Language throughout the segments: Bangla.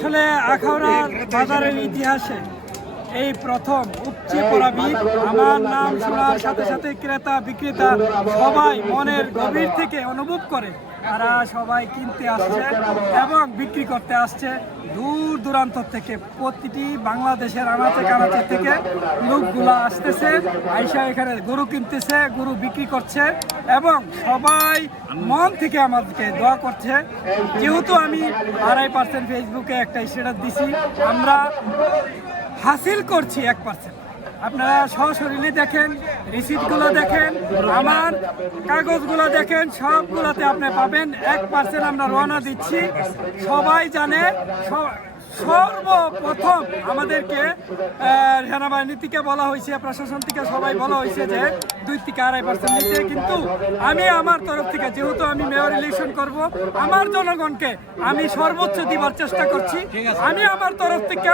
আসলে আখাউড়ার বাজারের ইতিহাসে এই প্রথম উপচে পড়া ভিড়। আমার নাম শোনার সাথে সাথে ক্রেতা, বিক্রেতা সবাই মনের গভীর থেকে অনুভব করে। তারা সবাই কিনতে আসছে এবং বিক্রি করতে আসছে দূর দূরান্ত থেকে। প্রতিটি বাংলাদেশের আনাচে কানাচে থেকে লোকগুলো আসতেছে, আইসা এখানে গরু কিনতেছে, গরু বিক্রি করছে এবং সবাই মন থেকে আমাদেরকে দোয়া করছে। যেহেতু আমি আড়াই পার্সেন্ট ফেসবুকে একটা স্ট্যাটাস দিছি, আমরা হাসিল করছি এক পার্সেন্ট। আপনারা সশরীরে দেখেন রিসিপ্টগুলো দেখেন, আমার কাগজগুলো দেখেন, সবগুলোতে আপনি পাবেন। এক পার্সেন্ট আমরা রওনা দিচ্ছি। সবাই জানে সর্বপ্রথম আমাদেরকে সেনাবাহিনী থেকে বলা হয়েছে প্রশাসন থেকে সবাই বলা হয়েছে যে দুই থেকে আড়াই পার্সেন্ট নিতে। কিন্তু আমি আমার তরফ থেকে যেহেতু আমি মেয়র ইলেকশন করব আমার জনগণকে আমি সর্বোচ্চ দিবার চেষ্টা করছি। আমি আমার তরফ থেকে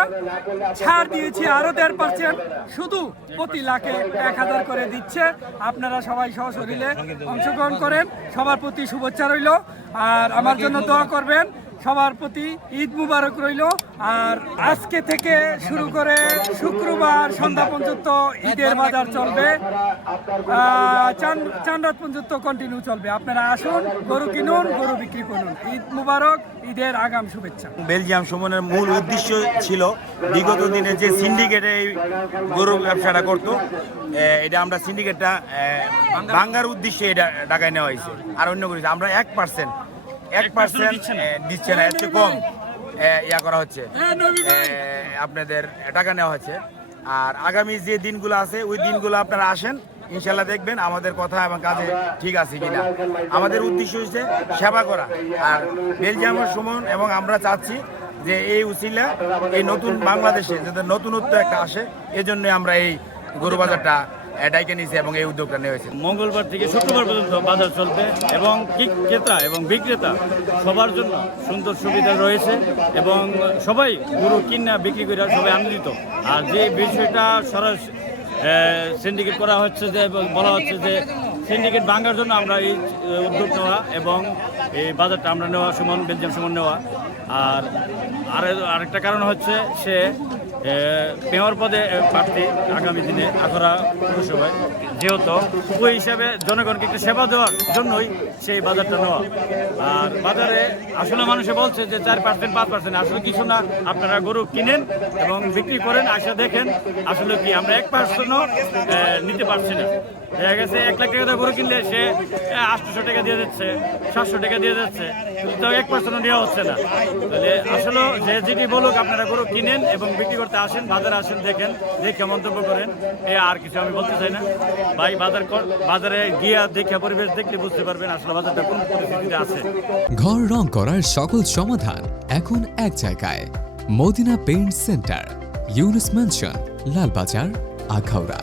ছাড় দিয়েছি আরও দেড় পার্সেন্ট শুধু প্রতি লাখে এক হাজার করে দিচ্ছে। আপনারা সবাই সশরীরে অংশগ্রহণ করেন। সবার প্রতি শুভেচ্ছা রইল। আর আমার জন্য দোয়া করবেন। সবার প্রতি ঈদ মুবারক রইল। আর আজকে থেকে শুরু করে শুক্রবার সন্ধ্যা পর্যন্ত ঈদের বাজার চলবে। আহ, চান চান রাত পর্যন্ত কন্টিনিউ চলবে। আপনারা আসুন গরু কিনুন গরু বিক্রি করুন। ঈদ মুবারক ঈদের আগাম শুভেচ্ছা। বেলজিয়াম সমনের মূল উদ্দেশ্য ছিল বিগত দিনে যে সিন্ডিকেটে এই গরু ব্যবসাটা করতো এটা আমরা সিন্ডিকেটটা ভাঙ্গার উদ্দেশ্যে এটা টাকায় নেওয়া হয়েছে। আর অন্য কিছু আমরা এক পার্সেন্ট এক পার্সেন্ট দিচ্ছে না। এর কম। ইয়া করা হচ্ছে। এ, আপনাদের টাকা নেওয়া হচ্ছে। আর আগামী যে দিনগুলো আছে ওই দিনগুলো আপনারা আসেন ইনশাল্লাহ দেখবেন আমাদের কথা এবং কাজে ঠিক আছে কিনা। আমাদের উদ্দেশ্য হচ্ছে সেবা করা। আর বেলজিয়ামের সুমন এবং আমরা চাচ্ছি যে এই উচিলা এই নতুন বাংলাদেশে যাতে নতুনত্ব একটা আসে এজন্য আমরা এই গরু বাজারটা ডাইকে নিয়েছি এবং এই উদ্যোগটা নেওয়া হয়েছে। মঙ্গলবার থেকে শুক্রবার পর্যন্ত বাজার চলবে এবং ক্রেতা এবং বিক্রেতা সবার জন্য সুন্দর সুবিধা রয়েছে এবং সবাই গরু কিনা বিক্রি করে সবাই আনন্দিত। আর যে বিষয়টা সরাসরি সিন্ডিকেট করা হচ্ছে যে বলা হচ্ছে যে সিন্ডিকেট ভাঙার জন্য আমরা এই উদ্যোগ নেওয়া এবং এই বাজারটা আমরা নেওয়া, সমান, বেলজিয়াম সমান নেওয়া। আর, আরেকটা কারণ হচ্ছে সে মেয়র পদে প্রার্থী আগামী দিনে আখড়া পৌরসভায়। যেহেতু ওই হিসাবে জনগণকে একটু সেবা দেওয়ার জন্যই সেই বাজারটা নেওয়া। আর বাজারে আসলে মানুষে বলছে যে চার পার্সেন্ট পাঁচ পার্সেন্ট আসলে কিছু না, আপনারা গরু কিনেন এবং বিক্রি করেন, আসা দেখেন, আসলে কি আমরা এক পার্সেন্টও নিতে পারছি না। দেখা গেছে এক লাখ টাকা গরু কিনলে সে আটশোশো টাকা দিয়ে দিচ্ছে, সাতশো টাকা দিয়ে কিন্তু তাও এক পার্সেন্টও দেওয়া হচ্ছে না। তাহলে আসলে যে যেটি বলুক, আপনারা গরু কিনেন এবং বিক্রি করতে আসেন, বাজারে আসেন, দেখেন, দেখে মন্তব্য করেন। এ আর কিছু আমি বলতে চাই না। ভাই, বাজার বাজারে গিয়া দেখে পরিবেশ দেখলে বুঝতে পারবেন আসলে বাজারটা কোন পরিস্থিতিতে আছে। ঘর রং করার সকল সমাধান এখন এক জায়গায়। Madina paint centre Yunus mansion, Lalbazar, Akhaura.